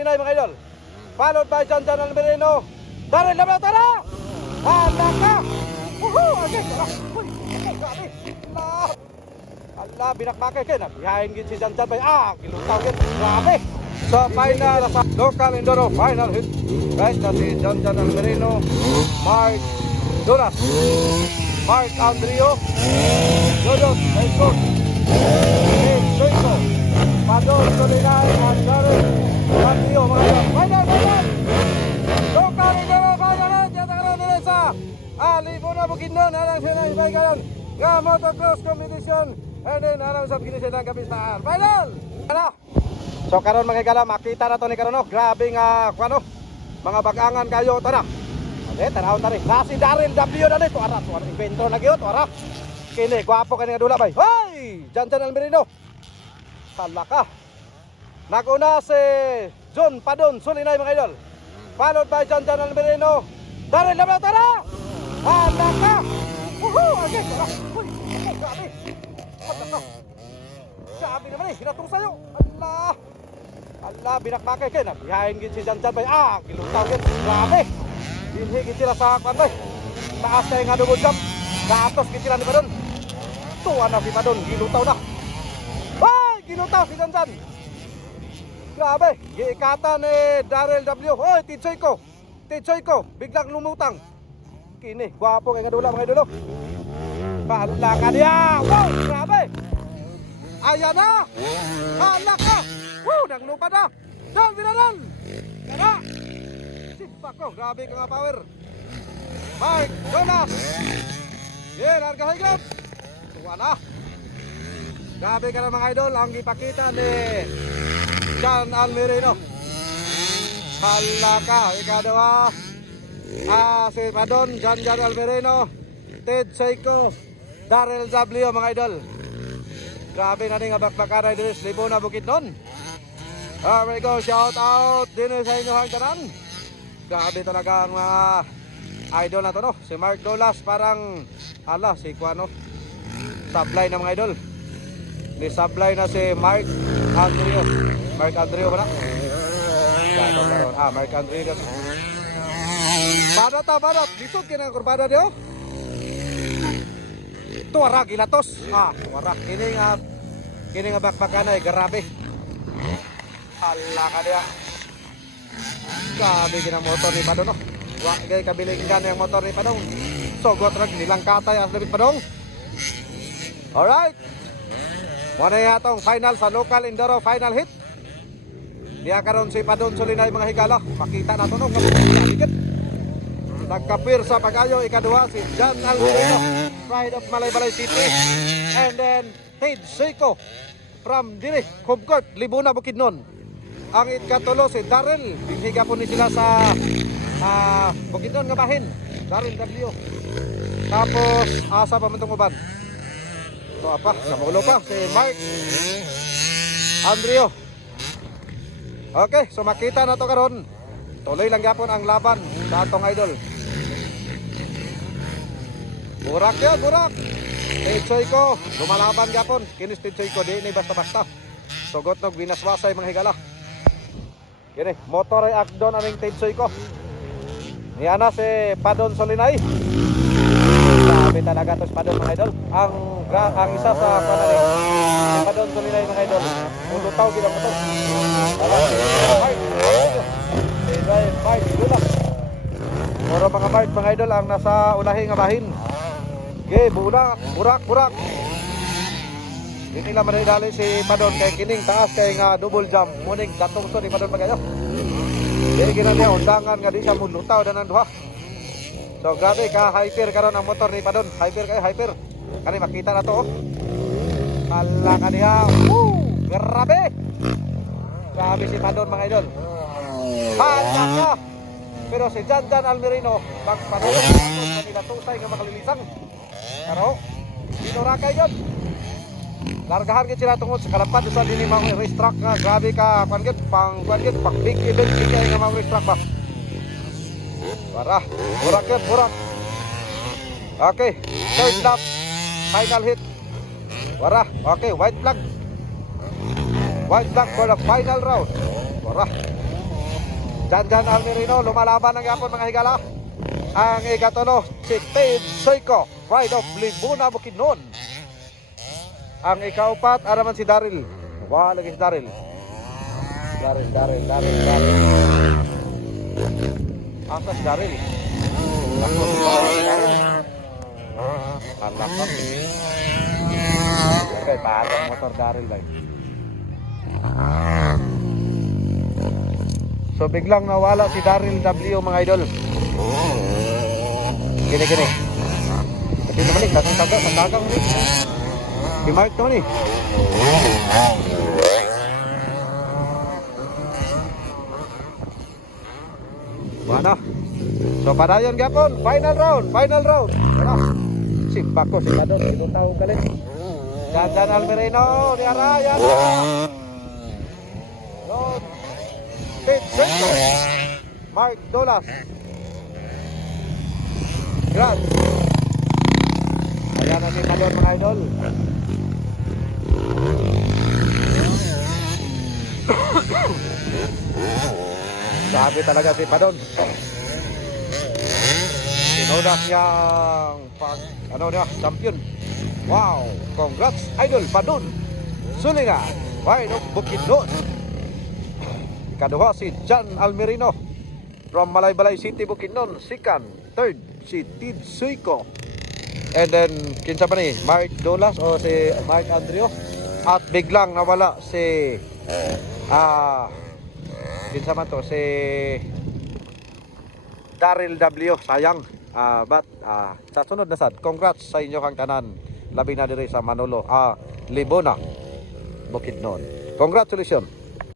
Pinay mga idol. Followed by Jan Almerino. Darren Lablaw, tara! Hala ka! Woohoo! Okay, tara! Uy! Okay, grabe! Allah, binakbakay kayo. Nabihayin gin si Jan Bay. Kilutaw gin. Grabe! Sa final, sa local Indoro, final hit. Right, na si Jan Almerino. Mark Duras. Mark Andrio. Dodos, Tyson. Dave Soico. Padon Solinay at Darren Andrio, mga idol. Final! Local Indoro, final hit. Yatakaroon nila sa Libo na Bukidnon. Alang siya na ibagalan. Nga motocross competition. And then alang sa binisyon ng kapistaan. Final! So karon mga igala, makita na to ni karon, no? Grabe nga kuno. Mga bagangan kayo to na. Okay, tanawon tari. Si Darren W na nito, ara to, invento na gyud, ara. Kini gwapo kani nga dula bay. Hoy! Jan Almerino. Sala ka. Naguna si John Padon Solinay, mga idol. Followed by Jan Almerino. Darren Lablaw, tara! Hala ka! Woohoo! Okay, tara. Uy, okay, grabe. Grabe naman eh, hinatong sa'yo. Allah, binakbakay kayo. Nabihayin gin si Jan Bay. Kilutaw gin. Grabe. Hinhigit sila sa kwan bay. Taas na yung double jump. Gatos gin sila ni Padon. Tuwa na si Padon. Gilutaw na. Ay! Gilutaw si Jan. Grabe. Giikata ni Darrell W. Hoy, Tidsoy ko. Biglang lumutang. Kini, gwapo kay nga dula mga idolo. Pahala ka niya. Wow, grabe. Ayan na. Hala ka. Woo, naglupa na. Dan, binadan. Kaya. Sipak ko, grabe ka nga power. Mark Jonas. Yeah, larga high ground. Tuwa na. Grabe ka na mga idol. Ang ipakita ni Jan Almerino. Hala ka. Ikadawa. Si Padon, Jan Almerino. Ted Seiko. Darrell W, mga idol. Grabe na rin nga bakbakaray din sa Libo na Bukidnon. There we go, shout out din sa inyo hangganan. Grabe talaga ang mga idol na to, no? Si Mark Dolas parang, si Kuano, sablay na mga idol. Ni sablay na si Mark Andrio. Mark Andrio ba na? Mark Andrio. Badat. Lisod ka ng kurbada diyo. Tuwara, gilatos. Tuwara. Kini nga bakbakan ay grabe. Hala ka diya. Grabe ginang motor ni Padong, no? Gay kabilinggan yung motor ni Padong. Sogot rag nilang katay as David Padong. Alright. Muna yung atong final sa local Indoro final hit. Diya karon si Padon Solinay, mga higala. Makita na to, no? Nagkapir sa pagayo, ikadua si Jan Almerino, Pride of Malaybalay City. And then Ted Seiko from Diri, Hubcourt, Libo na Bukidnon. Ang ikatulo si Darrell, binghiga po ni sila sa Bukidnon nga bahin, Darrell W. Tapos asa pa man itong uban. Ito sa mulo pa si Mark Andrio. Okay, so makita na to karon. Tuloy lang yapon ang laban sa atong idol. Burak yan, burak. Tidsoy ko, lumalaban yapon. Kinis Tidsoy ko, di ni basta-basta. Sugot nog binaswasay mga higala. Kini, motor ay akdon aning Tidsoy ko. Niya na si Padon Solinay. Sabi talaga to si Padon, mga idol. Ang isa sa panari, si Padon Solinay, mga idol. Ulutaw gila ko to. Mark Dulas. Puro mga Mark, mga idol, ang nasa ulahi nga bahin. Burak. Di nila manidali si Padon kay kining taas kay nga double jump. Muning datong to ni Padon pagayo. Di gina niya undangan nga di siya mulutaw danan duha. So grabe ka hyper karon ang motor ni Padon. Hyper. Kani makita na to. Hala kaniya. Grabe. Grabe si Padon, mga idol. Hala ka. Pero si Jan Almerino magpatuloy kanila tusay nga makalilisang. Pero dinorakay yun. Largahan gid sila tungod sa kalapad sa dini mga race track nga grabe ka pang big event kay nga mga race track ba. Burak. Okay, third lap, final hit. Okay, white flag for the final round. Janjan Almerino, lumalaban ng yapon mga higala. Ang ikatulo, si Ted Soyko, Pride of Libuna Bukidnon. Ang ikaupat, araman si Daryl. Wala lagi si Daryl. Daryl. Asa si Daryl? Ako si Daryl. Anak ko. Okay, parang motor Daryl ba? So biglang nawala si Daryl W mga idol. Gini. Kasi naman eh, katagang mo eh. Si Mark naman eh. Mana? So padayon gapon, final round. Wala. Simpak ko si Padon, itong tao galit. Janjan Almerino, ni Araya. Lord Ted Soyko, Mark Dolas. Gran. Ayan na si Padon mga idol. Sabi talaga si Padon. Sinudak niyang champion. Wow, congrats idol Padon. Sulingan, Pride of Bukidnon. Ikaduha si Jan Almerino from Malaybalay City, Bukidnon. Second, third si Ted Soyko. And then kinsa pa ni Mark Dolas o si Mark Andrio. At biglang nawala si kinsa man to si Daryl W. Sayang. But sa sunod na sad, congrats sa inyo kang tanan. Labi na diri sa Manolo, Libona, Bukidnon. Congratulations.